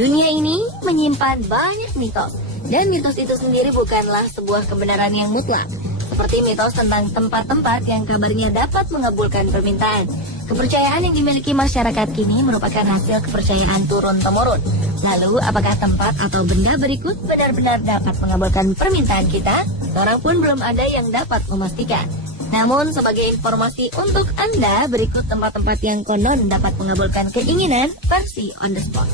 Dunia ini menyimpan banyak mitos, dan mitos itu sendiri bukanlah sebuah kebenaran yang mutlak. Seperti mitos tentang tempat-tempat yang kabarnya dapat mengabulkan permintaan. Kepercayaan yang dimiliki masyarakat kini merupakan hasil kepercayaan turun-temurun. Lalu, apakah tempat atau benda berikut benar-benar dapat mengabulkan permintaan kita? Seorang pun belum ada yang dapat memastikan. Namun, sebagai informasi untuk Anda, berikut tempat-tempat yang konon dapat mengabulkan keinginan versi on the spot.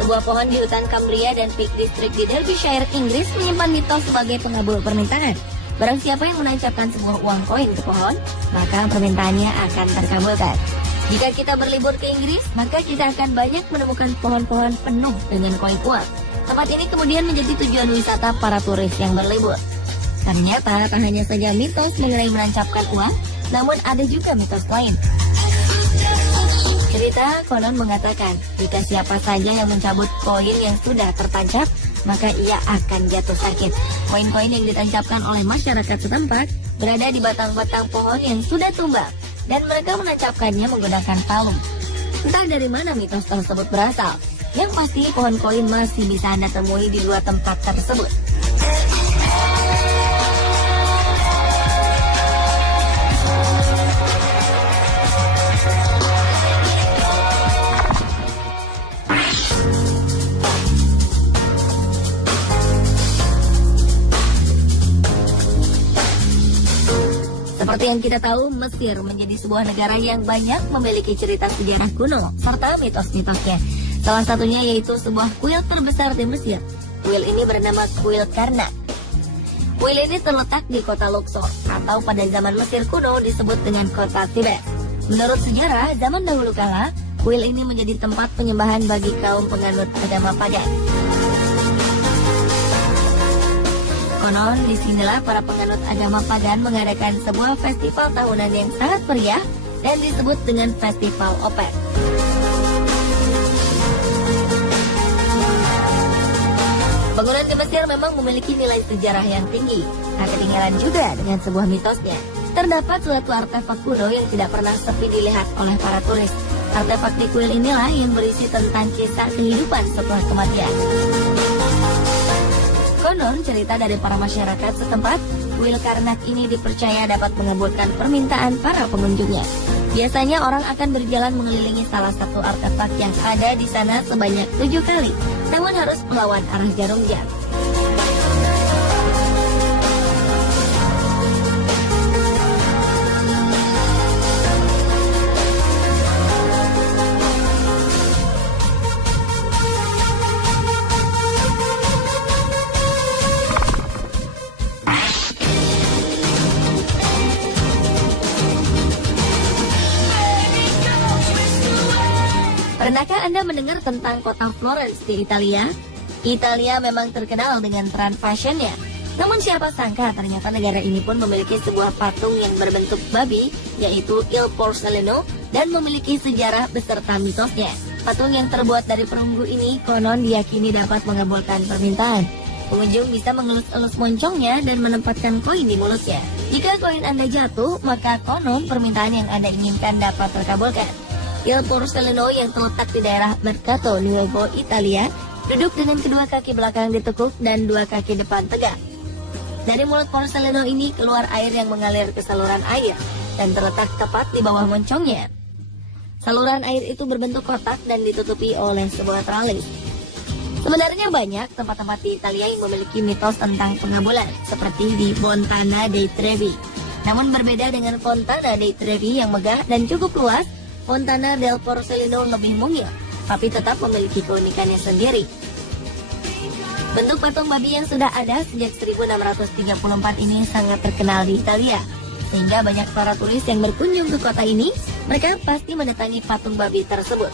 Sebuah pohon di hutan Cumbria dan Peak District di Derbyshire, Inggris menyimpan mitos sebagai pengabul permintaan. Barang siapa yang menancapkan sebuah uang koin ke pohon, maka permintaannya akan terkabulkan. Jika kita berlibur ke Inggris, maka kita akan banyak menemukan pohon-pohon penuh dengan koin uang. Tempat ini kemudian menjadi tujuan wisata para turis yang berlibur. Ternyata tak hanya saja mitos mengenai menancapkan uang, namun ada juga mitos lain. Cerita konon mengatakan, jika siapa saja yang mencabut koin yang sudah tertancap, maka ia akan jatuh sakit. Koin-koin yang ditancapkan oleh masyarakat setempat berada di batang-batang pohon yang sudah tumbang, dan mereka menancapkannya menggunakan palu. Entah dari mana mitos tersebut berasal, yang pasti pohon koin masih bisa Anda temui di dua tempat tersebut. Seperti yang kita tahu, Mesir menjadi sebuah negara yang banyak memiliki cerita sejarah kuno serta mitos-mitosnya. Salah satunya yaitu sebuah kuil terbesar di Mesir. Kuil ini bernama Kuil Karnak. Kuil ini terletak di kota Luxor, atau pada zaman Mesir kuno disebut dengan kota Tibet. Menurut sejarah, zaman dahulu kala, kuil ini menjadi tempat penyembahan bagi kaum penganut agama pagan. Konon, disinilah para penganut agama pagan mengadakan sebuah festival tahunan yang sangat meriah dan disebut dengan Festival Opet. Bangunan di Mesir memang memiliki nilai sejarah yang tinggi, tak ketinggalan juga dengan sebuah mitosnya. Terdapat suatu artefak kuno yang tidak pernah sepi dilihat oleh para turis. Artefak di kuil inilah yang berisi tentang kisah kehidupan setelah kematian. Konon, cerita dari para masyarakat setempat, kuil Karnak ini dipercaya dapat mengabulkan permintaan para pengunjungnya. Biasanya orang akan berjalan mengelilingi salah satu artefak yang ada di sana sebanyak 7 kali, namun harus melawan arah jarum jam. Pernahkah Anda mendengar tentang kota Florence di Italia? Italia memang terkenal dengan tren fashionnya. Namun siapa sangka ternyata negara ini pun memiliki sebuah patung yang berbentuk babi, yaitu Il Porcellino, dan memiliki sejarah beserta mitosnya. Patung yang terbuat dari perunggu ini konon diyakini dapat mengabulkan permintaan. Pengunjung bisa mengelus-elus moncongnya dan menempatkan koin di mulutnya. Jika koin Anda jatuh, maka konon permintaan yang Anda inginkan dapat terkabulkan. Il Porcellino yang terletak di daerah Mercato Nuovo, Italia, duduk dengan kedua kaki belakang ditekuk dan dua kaki depan tegak. Dari mulut Porcellino ini keluar air yang mengalir ke saluran air dan terletak tepat di bawah moncongnya. Saluran air itu berbentuk kotak dan ditutupi oleh sebuah teralis. Sebenarnya banyak tempat-tempat di Italia yang memiliki mitos tentang pengabulan, seperti di Fontana dei Trevi. Namun berbeda dengan Fontana dei Trevi yang megah dan cukup luas, Fontana del Porcellino lebih mungil, tapi tetap memiliki keunikannya sendiri. Bentuk patung babi yang sudah ada sejak 1634 ini sangat terkenal di Italia, sehingga banyak para turis yang berkunjung ke kota ini, mereka pasti mendatangi patung babi tersebut.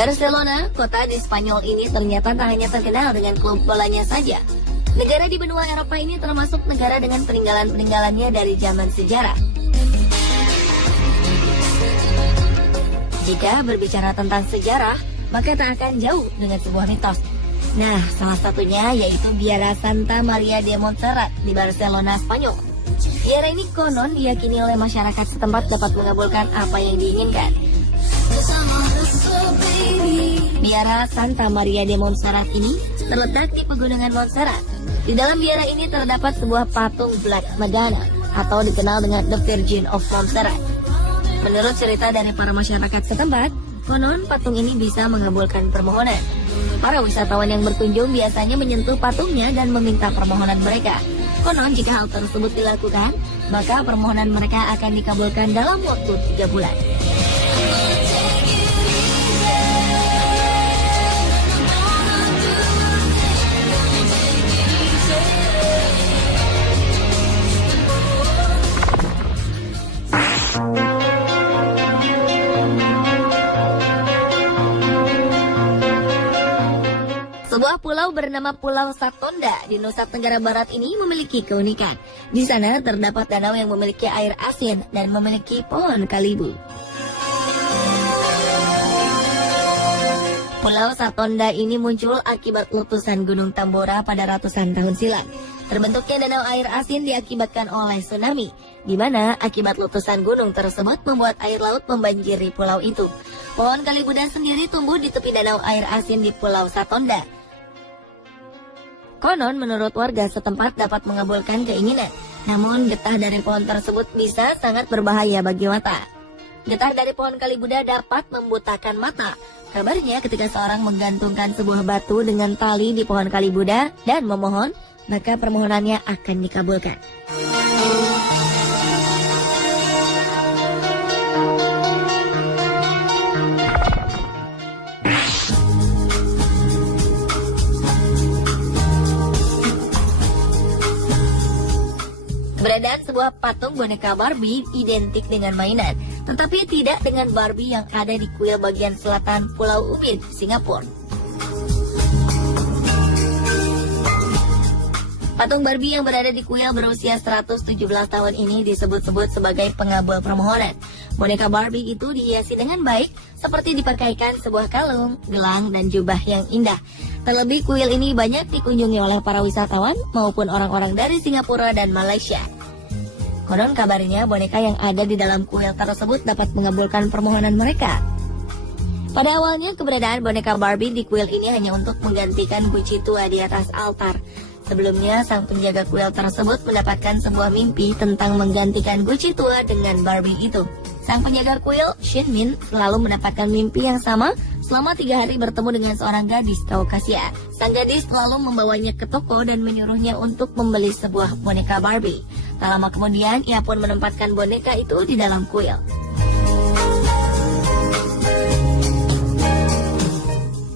Barcelona, kota di Spanyol ini ternyata tak hanya terkenal dengan klub bolanya saja. Negara di benua Eropa ini termasuk negara dengan peninggalan-peninggalannya dari zaman sejarah. Jika berbicara tentang sejarah, maka tak akan jauh dengan sebuah mitos. Nah, salah satunya yaitu Biara Santa Maria de Montserrat di Barcelona, Spanyol. Biara ini konon diyakini oleh masyarakat setempat dapat mengabulkan apa yang diinginkan. Biara Santa Maria de Montserrat ini terletak di pegunungan Montserrat. Di dalam biara ini terdapat sebuah patung Black Madonna atau dikenal dengan The Virgin of Montserrat. Menurut cerita dari para masyarakat setempat, konon patung ini bisa mengabulkan permohonan. Para wisatawan yang berkunjung biasanya menyentuh patungnya dan meminta permohonan mereka. Konon jika hal tersebut dilakukan, maka permohonan mereka akan dikabulkan dalam waktu 3 bulan. Sebuah pulau bernama Pulau Satonda di Nusa Tenggara Barat ini memiliki keunikan. Di sana terdapat danau yang memiliki air asin dan memiliki pohon kalibu. Pulau Satonda ini muncul akibat letusan Gunung Tambora pada ratusan tahun silam. Terbentuknya danau air asin diakibatkan oleh tsunami, di mana akibat letusan gunung tersebut membuat air laut membanjiri pulau itu. Pohon kalibuda sendiri tumbuh di tepi danau air asin di Pulau Satonda. Konon menurut warga setempat dapat mengabulkan keinginan, namun getah dari pohon tersebut bisa sangat berbahaya bagi mata. Getah dari pohon kalibuda dapat membutakan mata. Kabarnya ketika seorang menggantungkan sebuah batu dengan tali di pohon kalibuda dan memohon, maka permohonannya akan dikabulkan. Keberadaan sebuah patung boneka Barbie identik dengan mainan, tetapi tidak dengan Barbie yang ada di kuil bagian selatan Pulau Ubin, Singapura. Patung Barbie yang berada di kuil berusia 117 tahun ini disebut-sebut sebagai pengabul permohonan. Boneka Barbie itu dihiasi dengan baik, seperti dipakaikan sebuah kalung, gelang, dan jubah yang indah. Terlebih kuil ini banyak dikunjungi oleh para wisatawan maupun orang-orang dari Singapura dan Malaysia. Konon kabarnya boneka yang ada di dalam kuil tersebut dapat mengabulkan permohonan mereka. Pada awalnya keberadaan boneka Barbie di kuil ini hanya untuk menggantikan kunci tua di atas altar. Sebelumnya sang penjaga kuil tersebut mendapatkan sebuah mimpi tentang menggantikan kunci tua dengan Barbie itu. Sang penjaga kuil, Shin Min, selalu mendapatkan mimpi yang sama selama 3 hari bertemu dengan seorang gadis Kaukasia. Sang gadis selalu membawanya ke toko dan menyuruhnya untuk membeli sebuah boneka Barbie. Tak lama kemudian, ia pun menempatkan boneka itu di dalam kuil.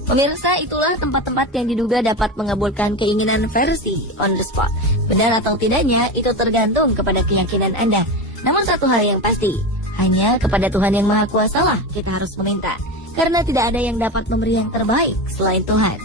Pemirsa, itulah tempat-tempat yang diduga dapat mengabulkan keinginan versi on the spot. Benar atau tidaknya, itu tergantung kepada keyakinan Anda. Namun satu hal yang pasti, hanya kepada Tuhan yang Maha Kuasa lah kita harus meminta. Karena tidak ada yang dapat memberi yang terbaik selain Tuhan.